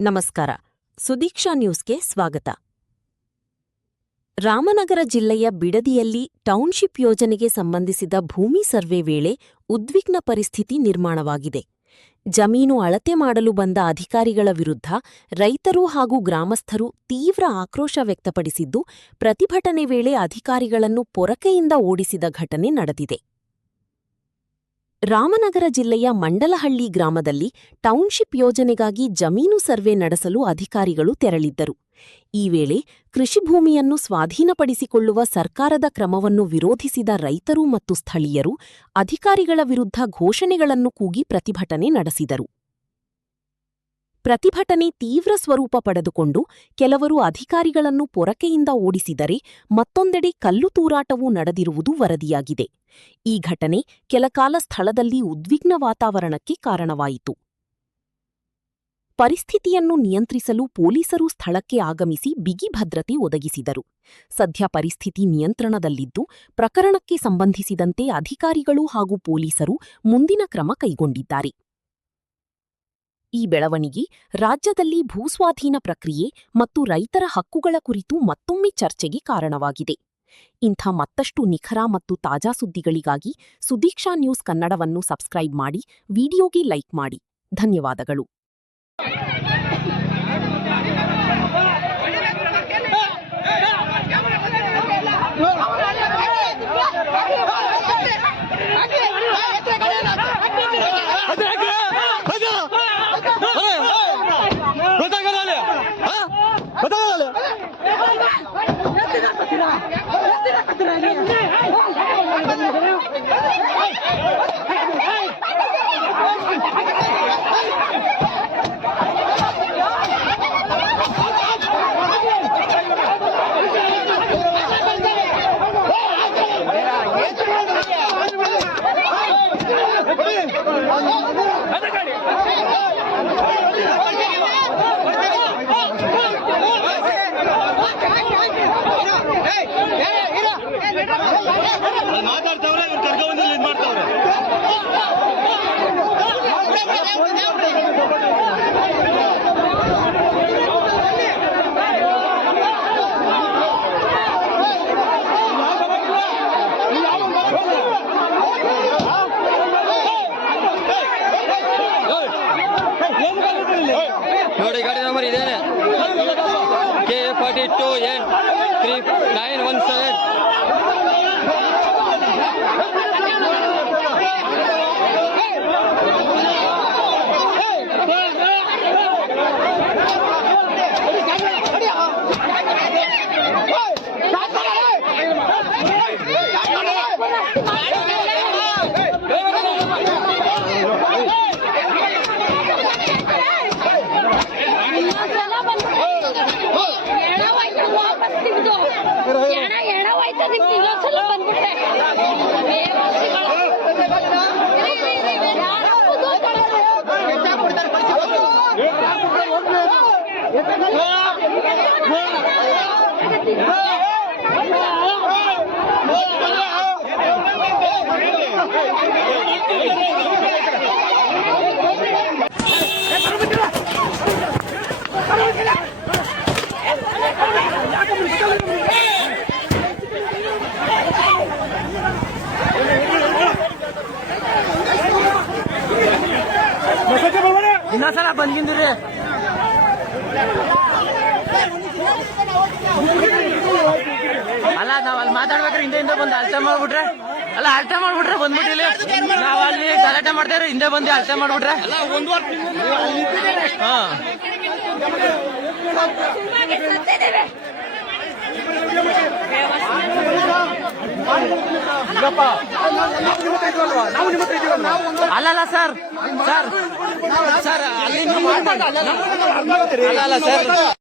ನಮಸ್ಕಾರ. ಸುದೀಕ್ಷಾ ನ್ಯೂಸ್ಗೆ ಸ್ವಾಗತ. ರಾಮನಗರ ಜಿಲ್ಲೆಯ ಬಿಡದಿಯಲ್ಲಿ ಟೌನ್ಶಿಪ್ ಯೋಜನೆಗೆ ಸಂಬಂಧಿಸಿದ ಭೂಮಿ ಸರ್ವೆ ವೇಳೆ ಉದ್ವಿಗ್ನ ಪರಿಸ್ಥಿತಿ ನಿರ್ಮಾಣವಾಗಿದೆ. ಜಮೀನು ಅಳತೆ ಮಾಡಲು ಬಂದ ಅಧಿಕಾರಿಗಳ ವಿರುದ್ಧ ರೈತರು ಹಾಗೂ ಗ್ರಾಮಸ್ಥರು ತೀವ್ರ ಆಕ್ರೋಶ ವ್ಯಕ್ತಪಡಿಸಿದ್ದು, ಪ್ರತಿಭಟನೆ ವೇಳೆ ಅಧಿಕಾರಿಗಳನ್ನು ಪೊರಕೆಯಿಂದ ಓಡಿಸಿದ ಘಟನೆ ನಡೆದಿದೆ. ರಾಮನಗರ ಜಿಲ್ಲೆಯ ಮಂಡಲಹಳ್ಳಿ ಗ್ರಾಮದಲ್ಲಿ ಟೌನ್ಶಿಪ್ ಯೋಜನೆಗಾಗಿ ಜಮೀನು ಸರ್ವೆ ನಡೆಸಲು ಅಧಿಕಾರಿಗಳು ತೆರಳಿದ್ದರು. ಈ ವೇಳೆ ಕೃಷಿ ಭೂಮಿಯನ್ನು ಸ್ವಾಧೀನಪಡಿಸಿಕೊಳ್ಳುವ ಸರ್ಕಾರದ ಕ್ರಮವನ್ನು ವಿರೋಧಿಸಿದ ರೈತರು ಮತ್ತು ಸ್ಥಳೀಯರು ಅಧಿಕಾರಿಗಳ ವಿರುದ್ಧ ಘೋಷಣೆಗಳನ್ನು ಕೂಗಿ ಪ್ರತಿಭಟನೆ ನಡೆಸಿದರು. ಪ್ರತಿಭಟನೆ ತೀವ್ರ ಸ್ವರೂಪ ಪಡೆದುಕೊಂಡು ಕೆಲವರು ಅಧಿಕಾರಿಗಳನ್ನು ಪೊರಕೆಯಿಂದ ಓಡಿಸಿದರೆ, ಮತ್ತೊಂದೆಡೆ ಕಲ್ಲು ತೂರಾಟವೂ ನಡೆದಿರುವುದು ವರದಿಯಾಗಿದೆ. ಈ ಘಟನೆ ಕೆಲಕಾಲ ಸ್ಥಳದಲ್ಲಿ ಉದ್ವಿಗ್ನ ವಾತಾವರಣಕ್ಕೆ ಕಾರಣವಾಯಿತು. ಪರಿಸ್ಥಿತಿಯನ್ನು ನಿಯಂತ್ರಿಸಲು ಪೊಲೀಸರು ಸ್ಥಳಕ್ಕೆ ಆಗಮಿಸಿ ಬಿಗಿ ಭದ್ರತೆ ಒದಗಿಸಿದರು. ಸದ್ಯ ಪರಿಸ್ಥಿತಿ ನಿಯಂತ್ರಣದಲ್ಲಿದ್ದು, ಪ್ರಕರಣಕ್ಕೆ ಸಂಬಂಧಿಸಿದಂತೆ ಅಧಿಕಾರಿಗಳು ಹಾಗೂ ಪೊಲೀಸರು ಮುಂದಿನ ಕ್ರಮ ಕೈಗೊಂಡಿದ್ದಾರೆ. ಈ ಬೆಳವಣಿಗೆ ರಾಜ್ಯದಲ್ಲಿ ಭೂಸ್ವಾಧೀನ ಪ್ರಕ್ರಿಯೆ ಮತ್ತು ರೈತರ ಹಕ್ಕುಗಳ ಕುರಿತು ಮತ್ತೊಮ್ಮೆ ಚರ್ಚೆಗೆ ಕಾರಣವಾಗಿದೆ. ಇಂಥ ಮತ್ತಷ್ಟು ನಿಖರ ಮತ್ತು ತಾಜಾ ಸುದ್ದಿಗಳಿಗಾಗಿ ಸುದೀಕ್ಷಾ ನ್ಯೂಸ್ ಕನ್ನಡವನ್ನು ಸಬ್ಸ್ಕ್ರೈಬ್ ಮಾಡಿ, ವಿಡಿಯೋಗೆ ಲೈಕ್ ಮಾಡಿ. ಧನ್ಯವಾದಗಳು. ಮಾತಾಡ್ತಾವ್ರೆ, ಇವ್ರು ಕರ್ಕೊಂಡ್ಬಂದು ಇದು ಮಾಡ್ತಾವ್ರೆ. ನೋಡಿ, ಗಾಡಿ ನಂಬರ್ ಇದೇನೆ, KA42N3917. ಇನ್ನೊಂದ್ಸಲ ಬಂದ್ಗಿಂದ್ರಿ ಅಲ್ಲ, ನಾವ್ ಅಲ್ಲಿ ಮಾತಾಡ್ಬೇಕ್ರೆ ಹಿಂದೆ ಬಂದು ಅಳತೆ ಮಾಡ್ಬಿಟ್ರೆ, ಬಂದ್ಬಿಟ್ಟಿಲ್ಲ. ನಾವ್ ಅಲ್ಲಿ ಗಲಾಟೆ ಮಾಡ್ತೇವ್ರಿ, ಹಿಂದೆ ಬಂದು ಅಳತೆ ಮಾಡ್ಬಿಟ್ರೆ ಅಲ್ಲಲ್ಲ ಸರ್ ಅಲ್ಲಿ ಅಲ್ಲಲ್ಲ ಸರ್